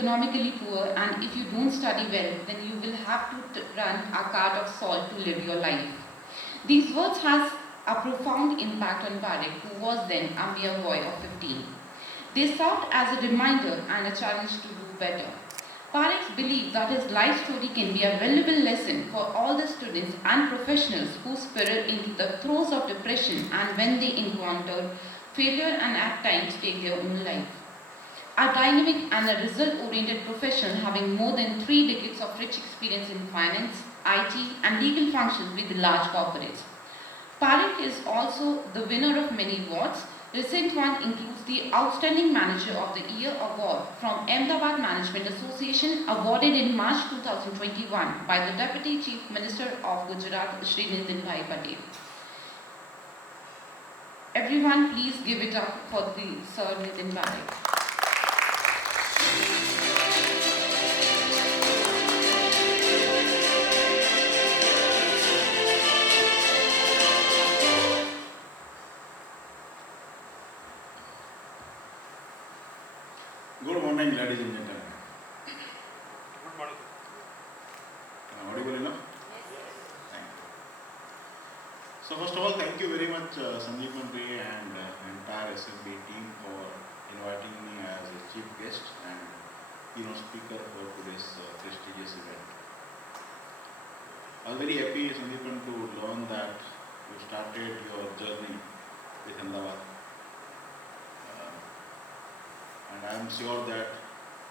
economically poor, and if you don't study well, then you will have to run a cart of salt to live your life. These words has a profound impact on Parekh, who was then a mere boy of 15. They served as a reminder and a challenge to do better. Parekh believed that his life story can be a valuable lesson for all the students and professionals who spiral into the throes of depression and when they encounter failure and at times take their own life. A dynamic and a result-oriented professional having more than 3 decades of rich experience in finance, IT, and legal functions with large corporates. Parekh is also the winner of many awards. Recent one includes the Outstanding Manager of the Year award from Ahmedabad Management Association, awarded in March 2021 by the Deputy Chief Minister of Gujarat, Shri Nitin Parekh. Everyone, please give it up for the Sir Nitin Parekh. Good morning, ladies and gentlemen. Good morning. Audible enough? Yes. Thank you. So first of all, thank you very much, Sandeep Ray and entire SMB team for inviting me as a chief guest and keynote speaker for today's prestigious event. I was very happy, Sandeep, to learn that you started your journey with Ahmedabad. And I am sure that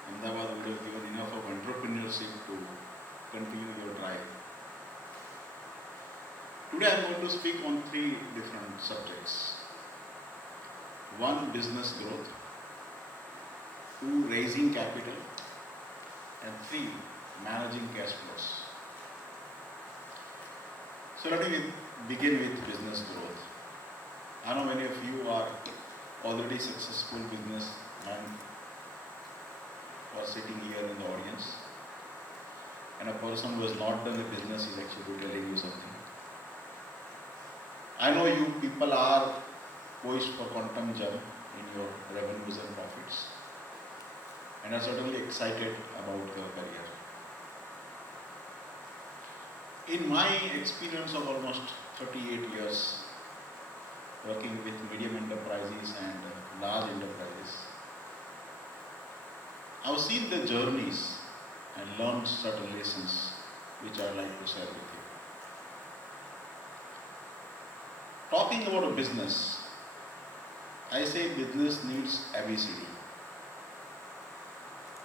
Ahmedabad would have given enough of entrepreneurship to continue your drive. Today I am going to speak on 3 different subjects. 1, business growth. 2, raising capital. And 3, managing cash flows. So let me begin with business growth. I know many of you are already successful businessmen who are sitting here in the audience, and a person who has not done the business is actually telling you something. I know you people are poised for quantum jump in your revenues and profits, and are certainly excited about your career. In my experience of almost 38 years working with medium enterprises and large enterprises, I've seen the journeys and learned certain lessons which I'd like to share with you. Talking about a business, I say business needs ABCD.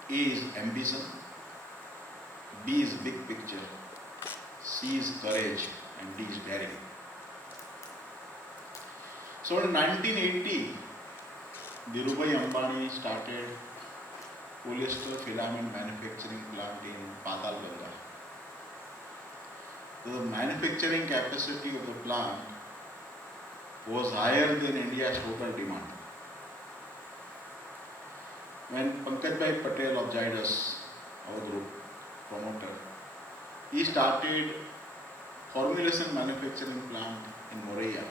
A is ambition, B is big picture, C is courage, and D is daring. So in 1980, Dhirubhai Ambani started polyester filament manufacturing plant in Patalganga. The manufacturing capacity of the plant was higher than India's total demand. When Pankaj Patel of Zydus, our group promoter, he started formulation manufacturing plant in Moraiya,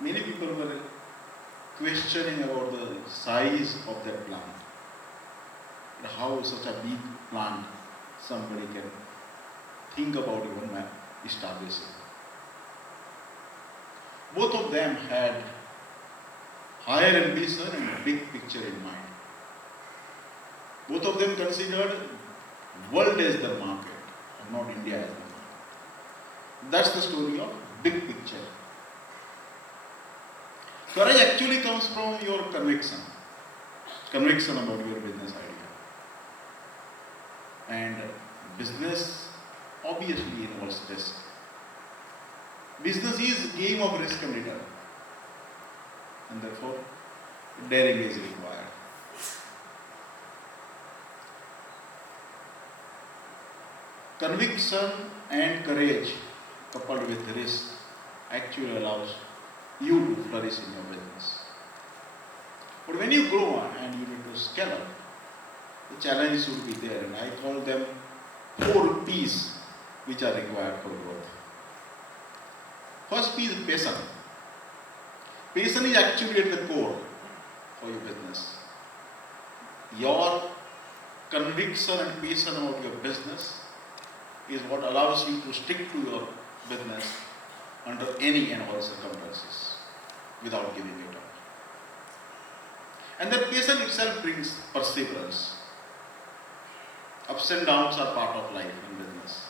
many people were questioning about the size of that plant. How such a big plant somebody can think about even establishing. Both of them had higher ambition and a big picture in mind. Both of them considered world as the market and not India as the market. That's the story of big picture. Courage actually comes from your conviction about your business idea. And business obviously involves risk. Business is a game of risk and return, and therefore daring is required. Conviction and courage coupled with risk actually allows you to flourish in your business. But when you grow and you need to scale up, the challenge should be there, and I call them 4 P's which are required for growth. First P is passion. Passion is actually at the core for your business. Your conviction and passion about your business is what allows you to stick to your business under any and all circumstances without giving it up. And that passion itself brings perseverance. Ups and downs are part of life in business.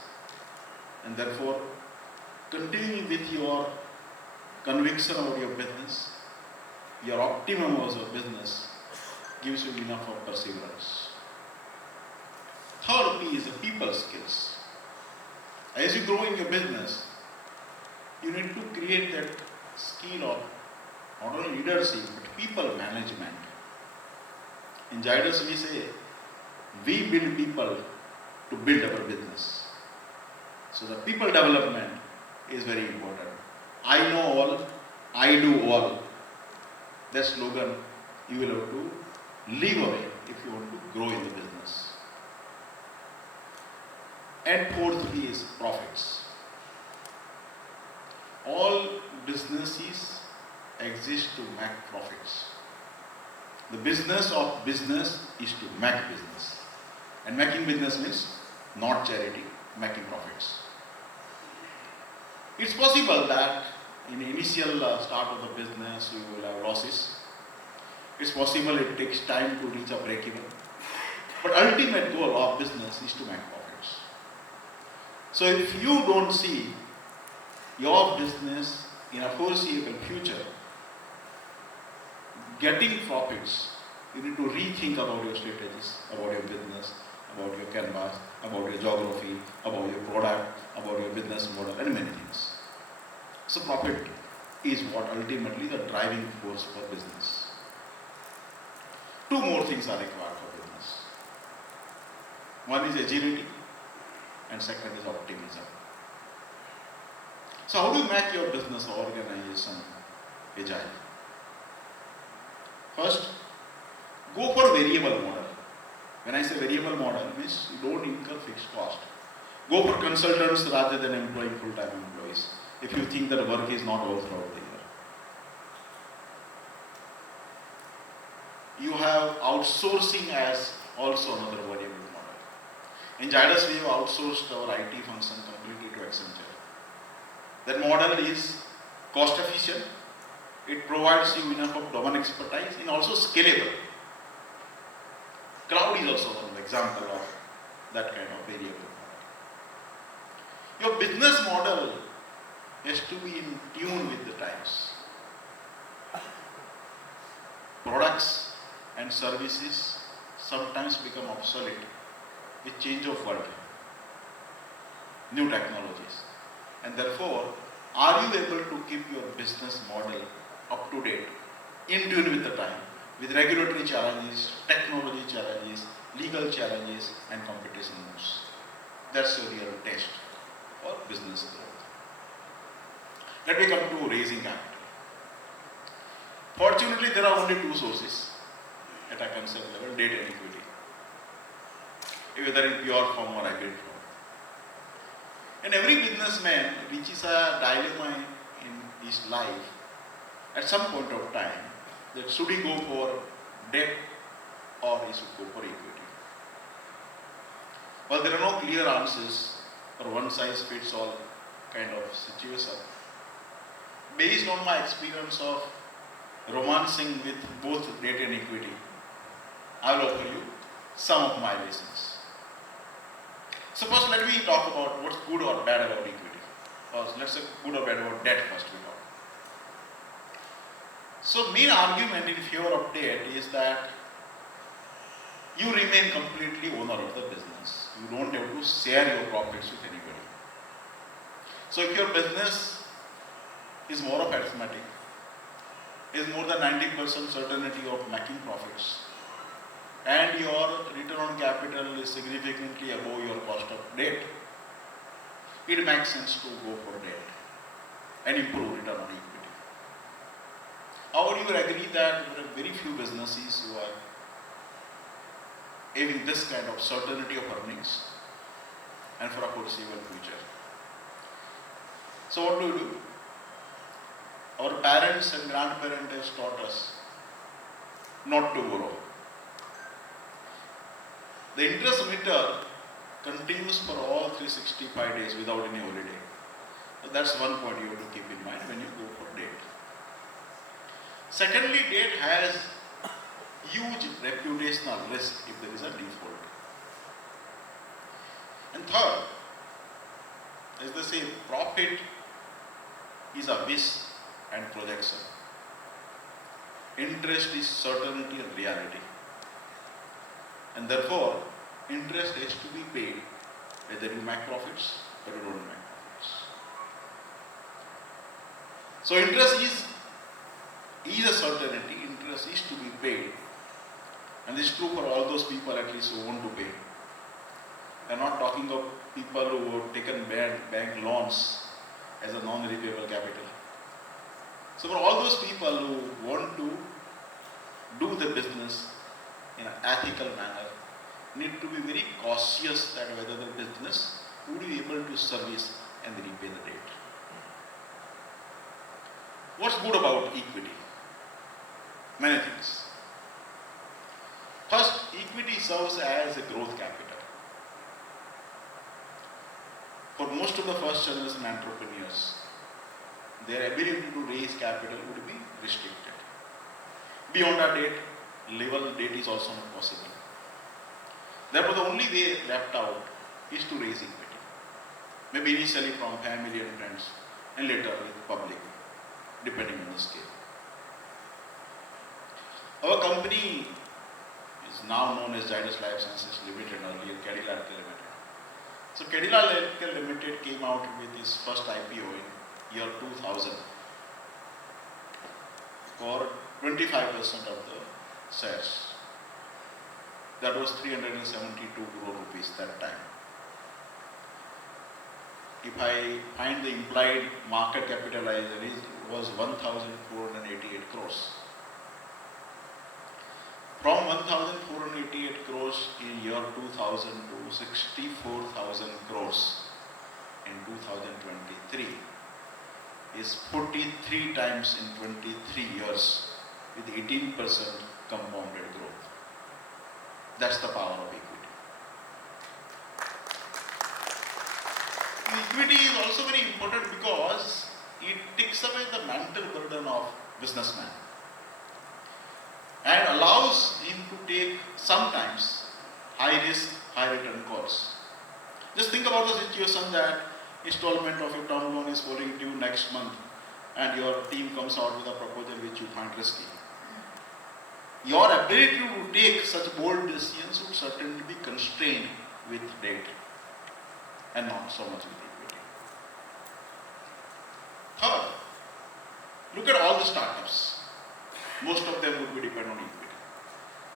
And therefore, continuing with your conviction about your business, your optimum of your business gives you enough of perseverance. Third P is the people skills. As you grow in your business, you need to create that skill of not only leadership but people management. In Zydus we say, we build people to build our business. So the people development is very important. I know all, I do all. That slogan you will have to live away if you want to grow in the business. And fourth P is profits. All businesses exist to make profits. The business of business is to make business. And making business means not charity, making profits. It's possible that in the initial start of the business you will have losses. It's possible it takes time to reach a break-even. But ultimate goal of business is to make profits. So if you don't see your business in a foreseeable future getting profits, you need to rethink about your strategies, about your business, about your canvas, about your geography, about your product, about your business model, and many things. So profit is what ultimately the driving force for business. Two more things are required for business. One is agility and second is optimism. So how do you make your business or organization agile? First, go for variable model. When I say variable model, means you don't incur fixed cost. Go for consultants rather than employing full-time employees if you think that work is not all throughout the year. You have outsourcing as also another variable model. In Zydus, we have outsourced our IT function completely to Accenture. That model is cost efficient. It provides you enough of domain expertise and also scalable. Cloud is also one example of that kind of variable model. Your business model has to be in tune with the times. Products and services sometimes become obsolete with change of world, new technologies. And therefore, are you able to keep your business model up to date, in tune with the time, with regulatory challenges, technology challenges, legal challenges, and competition moves? That's your real test for business growth. Let me come to raising capital. Fortunately, there are only two sources at a concept level: debt and equity, whether in pure form or hybrid form. And every businessman reaches a dilemma in his life at some point of time that should he go for debt or he should go for equity. Well, there are no clear answers for one size fits all kind of situation. Based on my experience of romancing with both debt and equity, I will offer you some of my lessons. So first let me talk about what's good or bad about equity. Or let's say good or bad about debt first we talk. So main argument in favor of debt is that you remain completely owner of the business. You don't have to share your profits with anybody. So if your business is more of arithmetic, is more than 90% certainty of making profits, and your return on capital is significantly above your cost of debt, it makes sense to go for debt and improve return on equity. However, you will agree that there are very few businesses who are having this kind of certainty of earnings and for a foreseeable future. So what do? Our parents and grandparents have taught us not to borrow. The interest meter continues for all 365 days without any holiday. So that's one point you have to keep in mind when you go for debt. Secondly, debt has huge reputational risk if there is a default. And third, as they say, profit is a wish and projection. Interest is certainty and reality. And therefore, interest has to be paid whether you make profits or you don't make profits. So interest is a certainty, interest is to be paid. And this is true for all those people at least who want to pay. I am not talking of people who have taken bank loans as a non-repayable capital. So for all those people who want to do the business in an ethical manner, need to be very cautious that whether the business would be able to service and repay the debt. What's good about equity? Many things. First, equity serves as a growth capital. For most of the first generation entrepreneurs, their ability to raise capital would be restricted. Beyond a debt level, debt is also not possible. Therefore, the only way left out is to raise equity. Maybe initially from family and friends, and later with public, depending on the scale. Our company is now known as Zydus Life Sciences Limited, earlier Cadillac Limited. So Cadillac Limited came out with its first IPO in year 2000 for 25% of the shares. That was 372 crore rupees that time. If I find the implied market capitalization, it was 1,488 crores. From 1,488 crores in year 2000 to 64,000 crores in 2023 is 43 times in 23 years with 18% compounded growth. That's the power of equity. Equity is also very important because it takes away the mental burden of businessman and allows him to take sometimes high risk, high return calls. Just think about the situation that installment of your term loan is falling due next month and your team comes out with a proposal which you find risky. Your ability to take such bold decisions would certainly be constrained with debt and not so much with equity. Third, look at all the startups. Most of them would be dependent on equity.